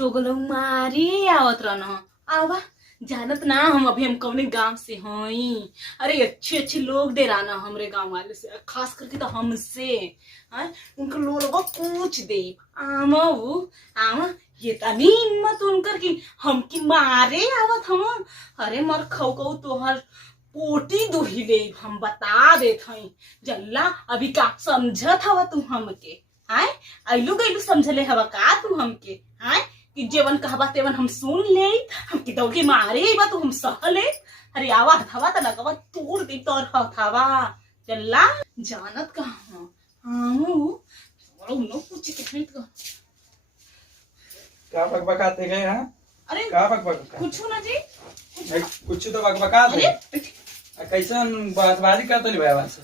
दोगलो मारी आवत रहना आवा जानत ना हम अभी हम कौने गांव से हई। अरे अच्छे अच्छे लोग डेराना हमरे गांव वाले से खास करके तो हमसे उनके लोग पूछ दे आमा ये तनी हिम्मत उनकर की हम की मारे आवत हम। अरे मर खौ तोहर पोटी दुही ले हम बता देत हई जल्ला अभी का समझत हवा तू हमके हाय आइलू गइलू समझले हवा का तू हमके हाय कि जेवन कहबा तेवन हम सुन ले हम की दौड़ के मारे बा तू हम सह ले। अरे आवा हथवा त लगवा तोड़ दे तोर हथवा जल्ला जानत कहां हां नो पूछ के नहीं तो क्या बकबकाते गए हैं? अरे क्या बकबका कुछ ना जी कुछ तो बकबका दे। अरे कैसन बातबाजी करतली भाई से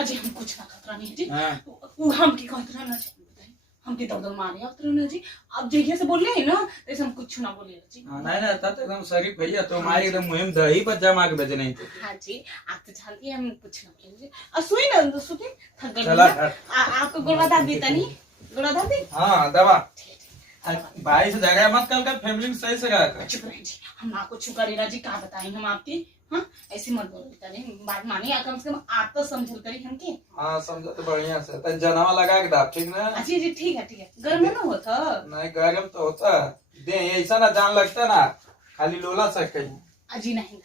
अजय हम कुछ ना खतरा नहीं जी। हां वो हम की खतरा ना बताई हम की दौड़ मारे उतरे ना जी। अब जहिया से बोल रहे हैं ना ऐसे हम कुछ ना बोले जी। नहीं ना तब एकदम शरीफ भैया तो हमारी एकदम मुहिम दही पर जमा के भेजे नहीं थे। हाँ जी आप तो जानती हैं हम कुछ ना बोले जी। सुई ना सुई थक गई चला आपको गोड़ा दाब देता नहीं गोड़ा दाब दे। हाँ दवा भाई से झगड़ा मत कर फैमिली सही से रहा। चुप रहे जी हम आपको छुका लेना जी क्या बताएंगे हम आपकी हाँ ऐसे मत बोलता नहीं बात मानिए कम से कम आप तो समझल करी हमके। हाँ समझा तो बढ़िया से तन जनावा लगा के दाब ठीक ना। अच्छा जी ठीक है गर्म ना होता नहीं गरम तो होता दे ऐसा ना जान लगता ना खाली लोला सके अजी नहीं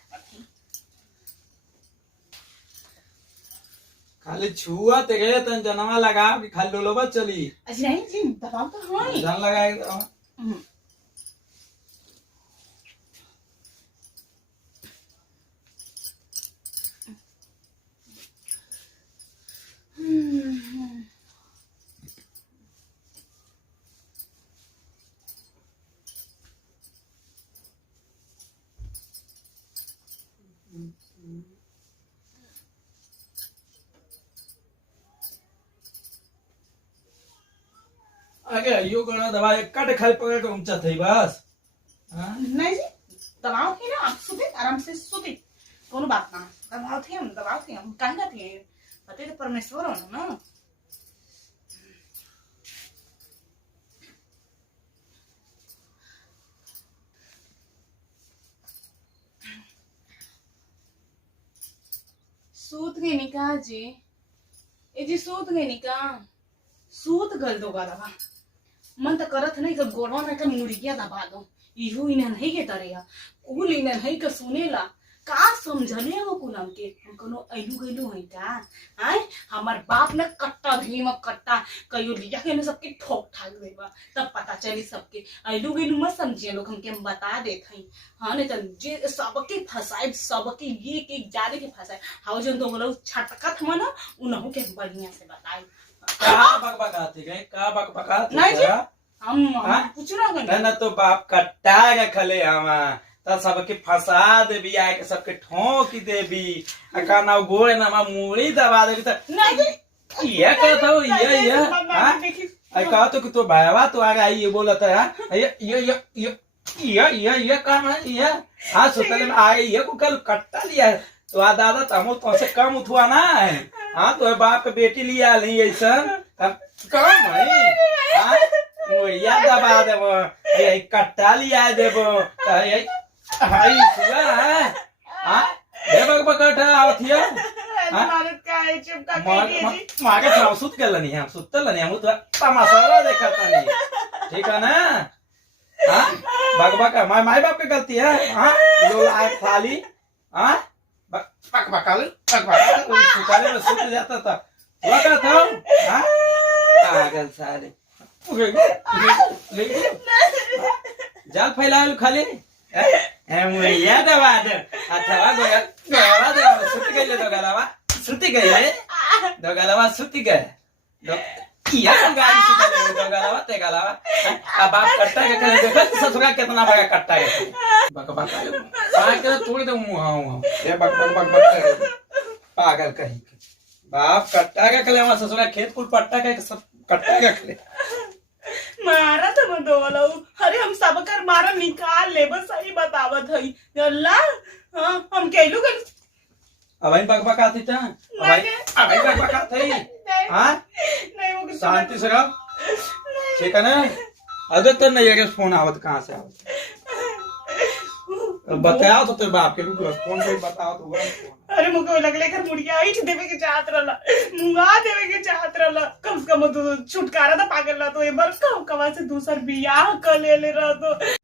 खाली छुआ ते गए तन जनावा लगा कि खाली लोलोबा चली। अजी नहीं जी दबाव तो है जान लगा आगे यो गणा दवा एक कट खाली पकड़ के ऊंचा थई बस। नहीं जी दबाव थे ना आप सुते आराम से सुते कोनो बात ना दबाव थे हम कहीं ना थे पते तो परमेश्वर हो ना। सूत गई निका जी ए जी सूत गई निका सूत गल दो दबा मन तो करत नहीं कि गोड़वा में का मुर्गिया दबा दो इहो इन्हें नहीं के तरेया कुल इन्हें नहीं के सुनेला का समझले हो कुलम के हम कोनो ऐलू गइलू है का आय हमार बाप ने कट्टा धनी में कट्टा कयो लिया के ने सबके ठोक ठाक देबा तब पता चली सबके ऐलू गइलू मत समझिए लोग हमके हम बता देत हई। हां ने चल जे सबके फसाई सबके ये के जाने के फसाई हाउ जन तो बोलो छटकत मन उनहु के बढ़िया से बताई का बकबकाते गए का बकबकाते नहीं जी हम कुछ ना ना तो बाप कट्टा के खले हवा त सबके फसा देबी आए के सबके ठोक देबी का ना गोड़ ना मा मूड़ी दबा देबी त नहीं ये कहत हो ये आई कहा तो कि तो भाईवा तो आगे आई ये बोलत है ये काम है ये हां सुतले में आए ये को कल कट्टा लिया है तो आ दादा तमो तो से कम उठवा ना है। हां तो बाप के बेटी लिया नहीं ऐसा कम है हां मुड़िया दबा देबो ये कट्टा लिया देबो ये हाय सुगा है हां ये बकबका आवथिया भारत का है चुपका कहिए जी मागे हम सुत गेल नहीं हम सुतल नहीं हम तो तमाशा देखत नहीं ठीक है ना। हां बकबका माय बाप की गलती है हां जो आए खाली हां बकबका सुताले में सुत जाता था वो का था हां पागल सारे जाल फैलाल खाली मुड़िया दबा दे अथवा गोला दे सुत गए सुती गए दो गलवा सुती गए किया गाड़ी सुत दो गलवा ते गलवा अब बाप कट्टा के करे देखो ससुरा कितना बड़ा कट्टा है बकबका पाए के तोड़ दे मुंह ये बक पागल कहीं बाप कट्टा के कले वहां ससुरा खेत कुल पट्टा के सब कट्टा के कले मारा तो मैं दोलो अरे हम सब कर मारा निकाल ले बस सही बतावत हई अल्लाह हां हम कहलू कर अब इन बकबकाती था अब इन बकबकात है हां नहीं वो शांति से रहो ठीक है ना अरे तो नहीं है फोन आवत कहाँ से आवत बताओ तो तेरे बाप के रुक फोन पे बताओ तो फोन। अरे मुझे लगले कर मुड़िया ही देवे के चाहत रहला, मुंगा देवे के चाहत रहला, कम से कम तो छुटकारा तो पागल रहा, तो एक बार कवा से दूसर बियाह कर ले रहा, तो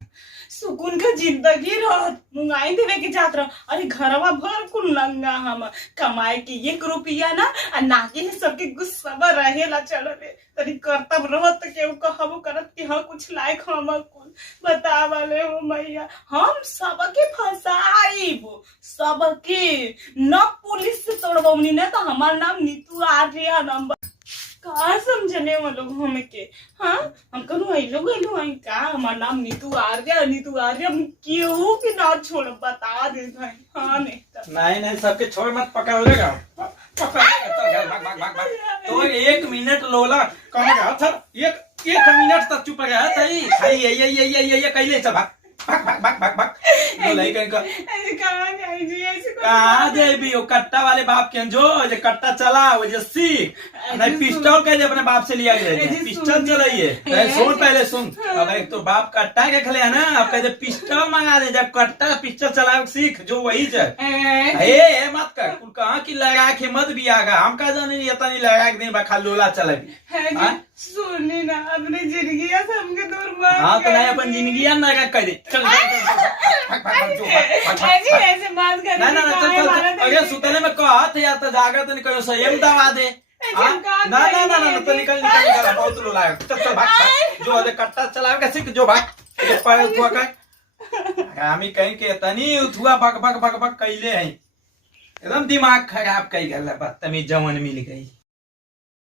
सुकून का जिंदगी रहत, मुंगाई देवे के चाहत रह। अरे घरवा भर कुल नंगा हम कमाए के 1 रुपया ना, आ नाके सबके गुस्सा रहेला चलले, तरी करतब रहत केहू कहबो करत कि हाँ कुछ लायक हम कुल बता वाले हो मैया, हम सबके फसाइब, सबके न पुलिस से तोड़बौनी ना, तो हमार नाम नीतू आर्या नंबर कहा समझने वो लोग हमें के। हाँ हम कहूँ आई लोग आई का हमारा नाम नीतू आर्या हम क्यों भी ना छोड़ बता दे भाई। हाँ नहीं सबके छोड़ मत पकड़ेगा तो भाग भाग भाग भाग तो 1 मिनट लोला कम एक मिनट तक चुप रहा सही खाई ये कैले सब भाग भाग भाग भाग भाग लोलाई कहीं का कहाँ जेबी वो कट्टा वाले बाप के जो कट्टा चला वो जो सीख नहीं पिस्टल के अपने बाप से लिया गया पिस्टल चलाइए सुन पहले सुन। अब एक तो बाप कट्टा के खले है ना, अब कहते पिस्टल मंगा दे, जब कट्टा पिस्टल चला सीख जो वही ए मत कर कुल कहाँ की लगा के मत भी आगा हम कहा जाने नहीं नहीं लगा के नहीं बखा लोला चले सुनी ना अपने जिंदगी से हमके दूर हाँ तो नहीं अपन जिंदगी ना कर दे चल ऐसे बात कर अरे सुतले में कहा थे यार तो जाकर तो निकलो संयम दवा दे ना तो निकल बहुत लो लाए चल भाग जो अरे कट्टा चलाएगा सीख जो भाग हम ही कहीं के तनी उठुआ बक बक बक बक कैले हैं एकदम दिमाग खराब कई गल बदतमीज जवन मिल गई।